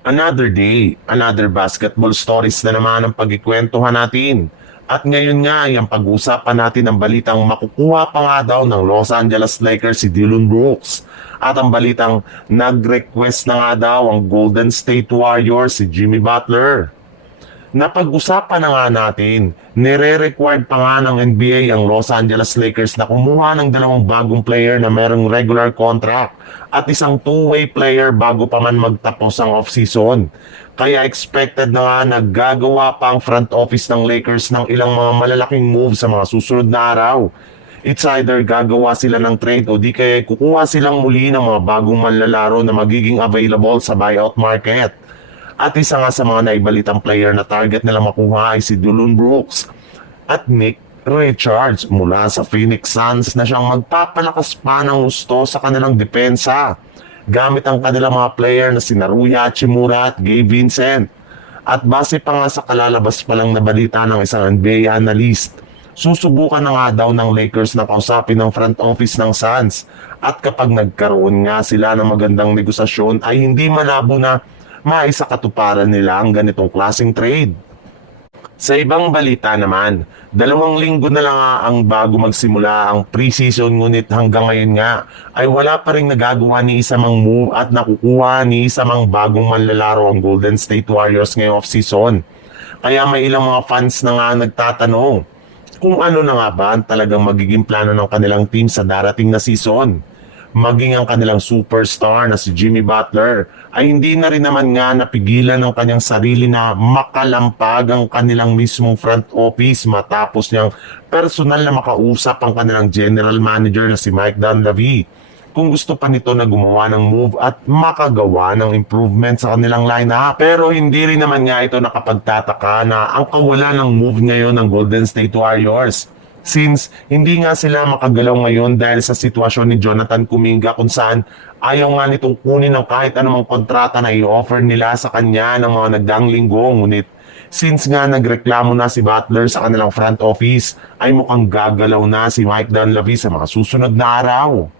Another day, another basketball stories na naman ang pagkikwentuhan natin. At ngayon nga ay ang pag-uusapan natin ang balitang makukuha pa nga daw ng Los Angeles Lakers si Dillon Brooks. At ang balitang nag-request na nga daw ang Golden State Warriors si Jimmy Butler. Napag-usapan na nga natin, nire-required pa nga ng NBA ang Los Angeles Lakers na kumuha ng dalawang bagong player na merong regular contract at isang two-way player bago pa man magtapos ang off-season. Kaya expected na nga naggagawa pa ang front office ng Lakers ng ilang mga malalaking moves sa mga susunod na araw. It's either gagawa sila ng trade o di kaya kukuha silang muli ng mga bagong manlalaro na magiging available sa buyout market. At isa nga sa mga naibalitang player na target nila makuha ay si Dillon Brooks at Nick Richards mula sa Phoenix Suns na siyang magpapalakas pa ng gusto sa kanilang depensa gamit ang kanilang mga player na si Naruya Hachimura at Gabe Vincent. At base pa nga sa kalalabas pa lang na balita ng isang NBA analyst, susubukan na nga daw ng Lakers na kausapin ng front office ng Suns at kapag nagkaroon nga sila ng magandang negosasyon ay hindi malabo na maisakatuparan nila ang ganitong klaseng trade. Sa ibang balita naman, 2 linggo na lang ang bago magsimula ang preseason ngunit hanggang ngayon nga ay wala pa rin nagagawa ni isa mang move at nakukuha ni isa mang bagong manlalaro ang Golden State Warriors ngayong off-season. Kaya may ilang mga fans na nga nagtatanong kung ano na nga ba ang talagang magiging plano ng kanilang team sa darating na season. Maging ang kanilang superstar na si Jimmy Butler ay hindi na rin naman nga napigilan ng kanyang sarili na makalampag ang kanilang mismong front office matapos niyang personal na makausap ang kanilang general manager na si Mike Dunleavy kung gusto pa nito na gumawa ng move at makagawa ng improvement sa kanilang lineup. Pero hindi rin naman nga ito nakapagtataka na ang kawalan ng move ngayon ng Golden State Warriors. Since hindi nga sila makagalaw ngayon dahil sa sitwasyon ni Jonathan Kuminga kung saan ayaw nga nitong kunin ng kahit anumang kontrata na i-offer nila sa kanya ng mga nagdaang linggo. Ngunit since nga nagreklamo na si Butler sa kanilang front office ay mukhang gagalaw na si Mike Dunleavy sa mga susunod na araw.